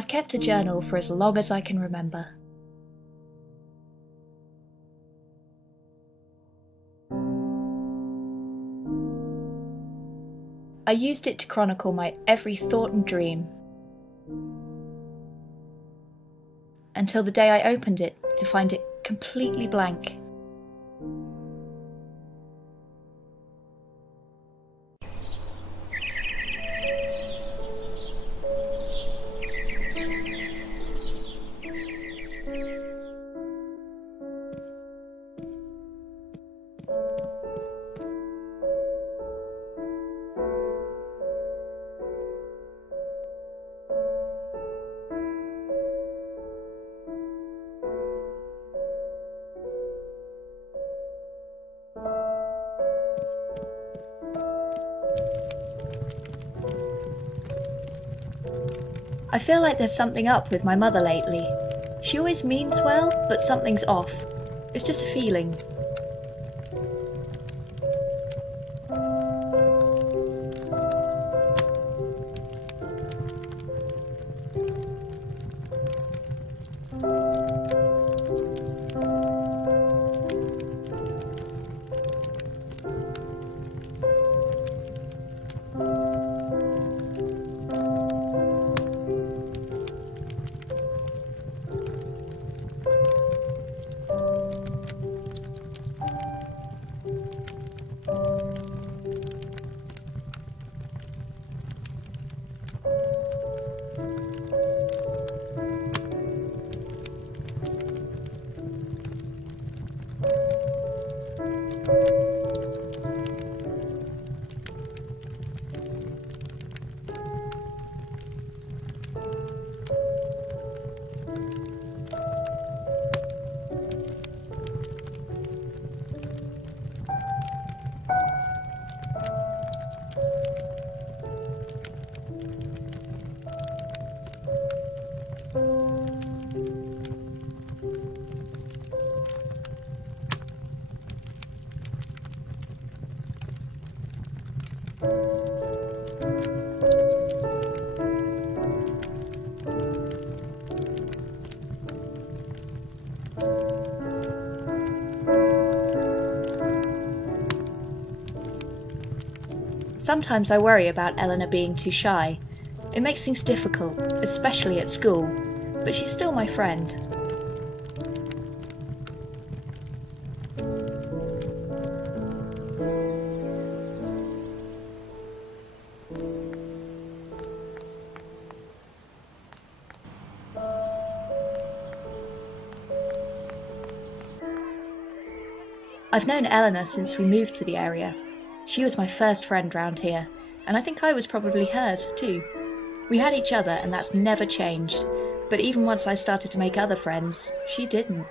I've kept a journal for as long as I can remember. I used it to chronicle my every thought and dream, until the day I opened it to find it completely blank. I feel like there's something up with my mother lately. She always means well, but something's off. It's just a feeling. Sometimes I worry about Eleanor being too shy. It makes things difficult, especially at school, but she's still my friend. I've known Eleanor since we moved to the area. She was my first friend round here, and I think I was probably hers too. We had each other and that's never changed, but even once I started to make other friends, she didn't.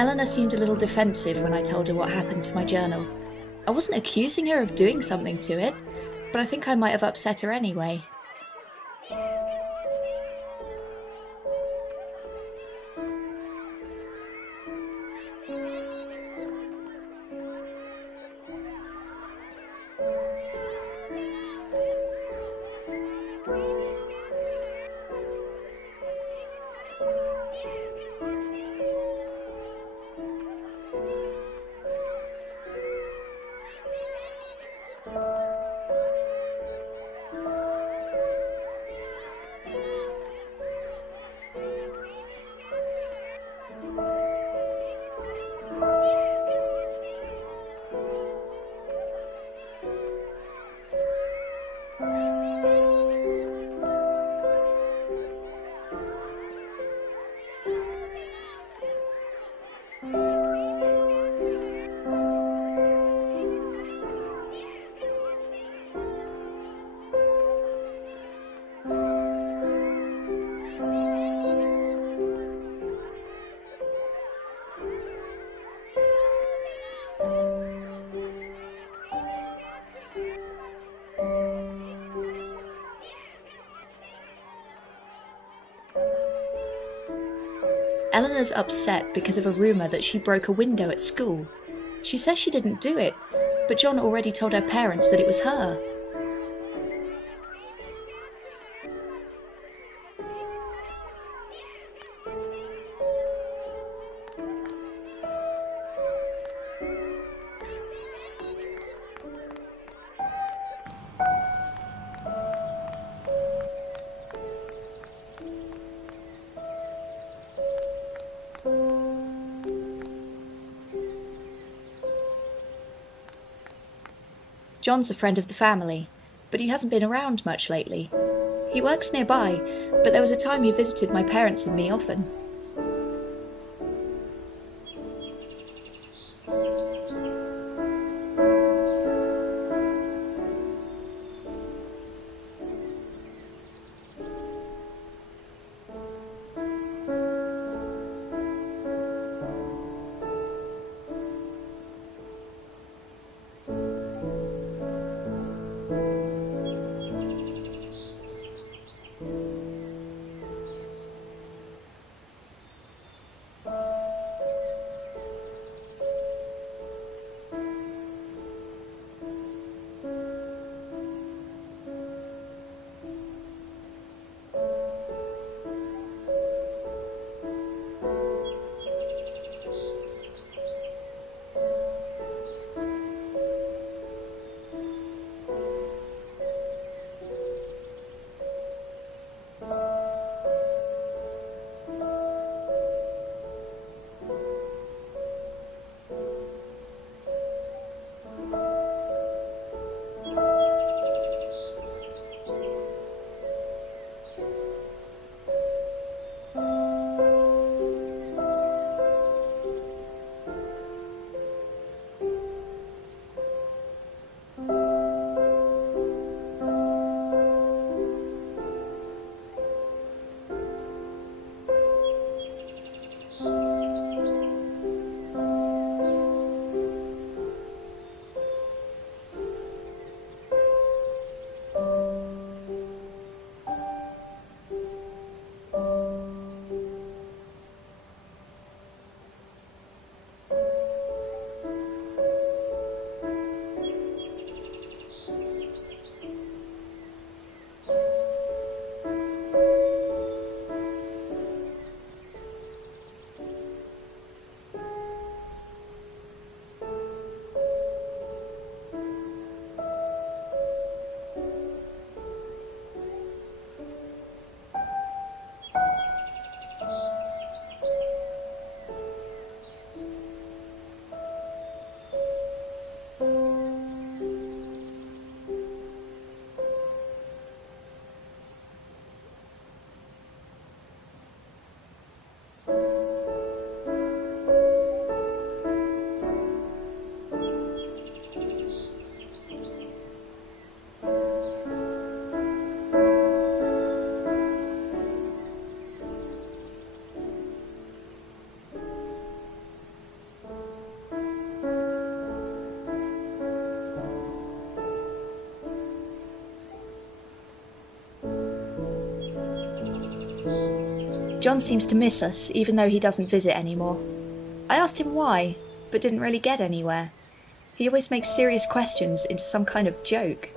Eleanor seemed a little defensive when I told her what happened to my journal. I wasn't accusing her of doing something to it, but I think I might have upset her anyway. Eleanor's upset because of a rumour that she broke a window at school. She says she didn't do it, but John already told her parents that it was her. John's a friend of the family, but he hasn't been around much lately. He works nearby, but there was a time he visited my parents and me often. John seems to miss us, even though he doesn't visit anymore. I asked him why, but didn't really get anywhere. He always makes serious questions into some kind of joke.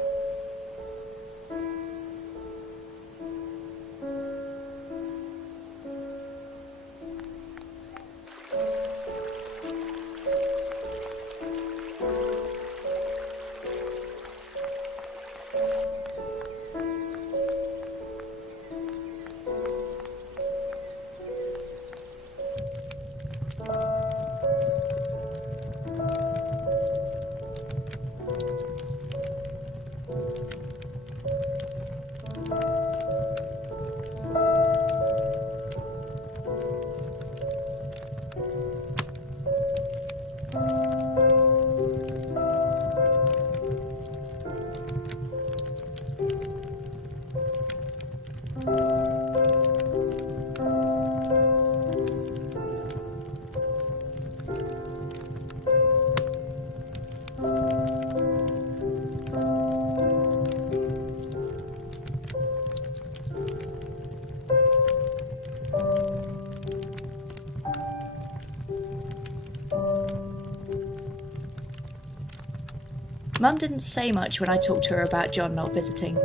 Mum didn't say much when I talked to her about John not visiting.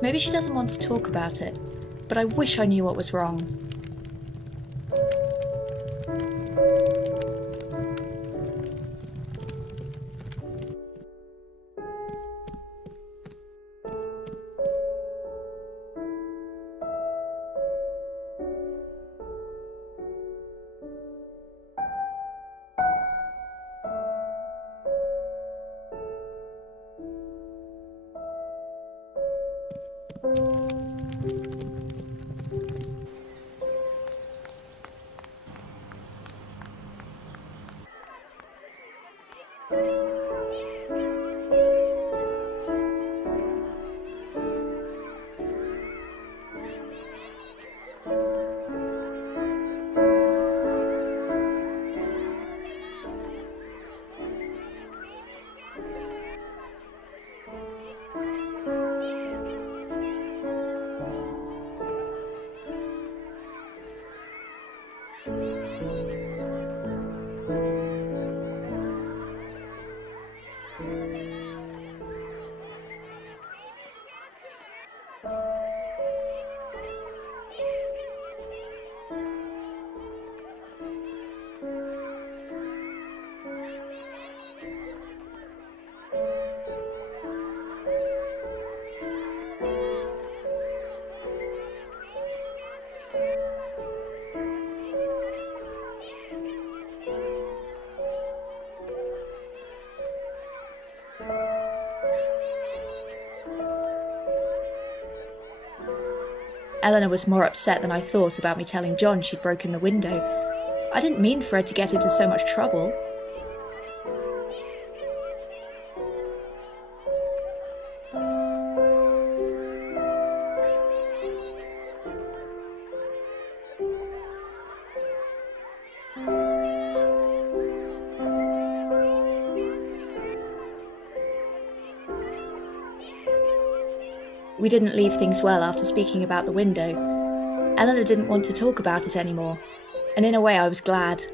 Maybe she doesn't want to talk about it, but I wish I knew what was wrong. Eleanor was more upset than I thought about me telling John she'd broken the window. I didn't mean for her to get into so much trouble. We didn't leave things well after speaking about the window. Eleanor didn't want to talk about it anymore, and in a way I was glad.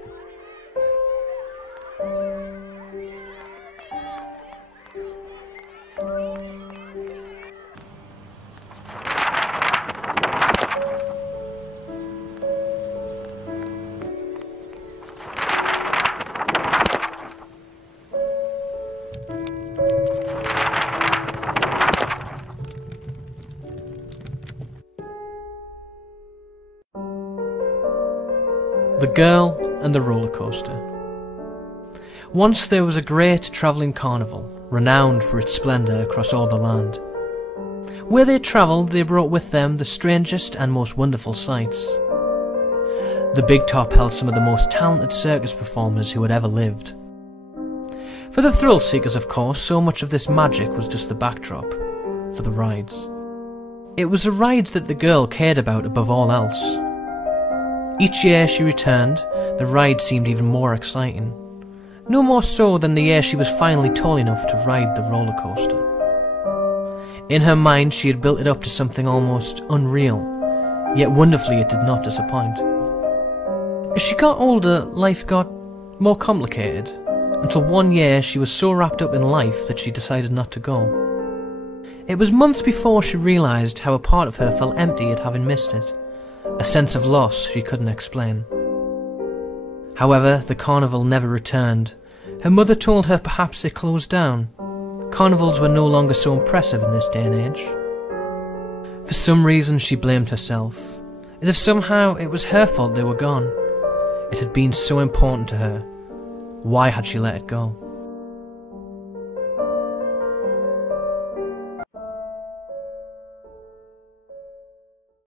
The Girl and the Roller Coaster. Once there was a great travelling carnival, renowned for its splendour across all the land. Where they travelled, they brought with them the strangest and most wonderful sights. The Big Top held some of the most talented circus performers who had ever lived. For the thrill seekers, of course, so much of this magic was just the backdrop for the rides. It was the rides that the girl cared about above all else. Each year she returned, the ride seemed even more exciting. No more so than the year she was finally tall enough to ride the roller coaster. In her mind she had built it up to something almost unreal, yet wonderfully it did not disappoint. As she got older, life got more complicated, until one year she was so wrapped up in life that she decided not to go. It was months before she realised how a part of her felt empty at having missed it, a sense of loss she couldn't explain. However, the carnival never returned. Her mother told her perhaps it closed down. Carnivals were no longer so impressive in this day and age. For some reason she blamed herself, as if somehow it was her fault they were gone. It had been so important to her. Why had she let it go?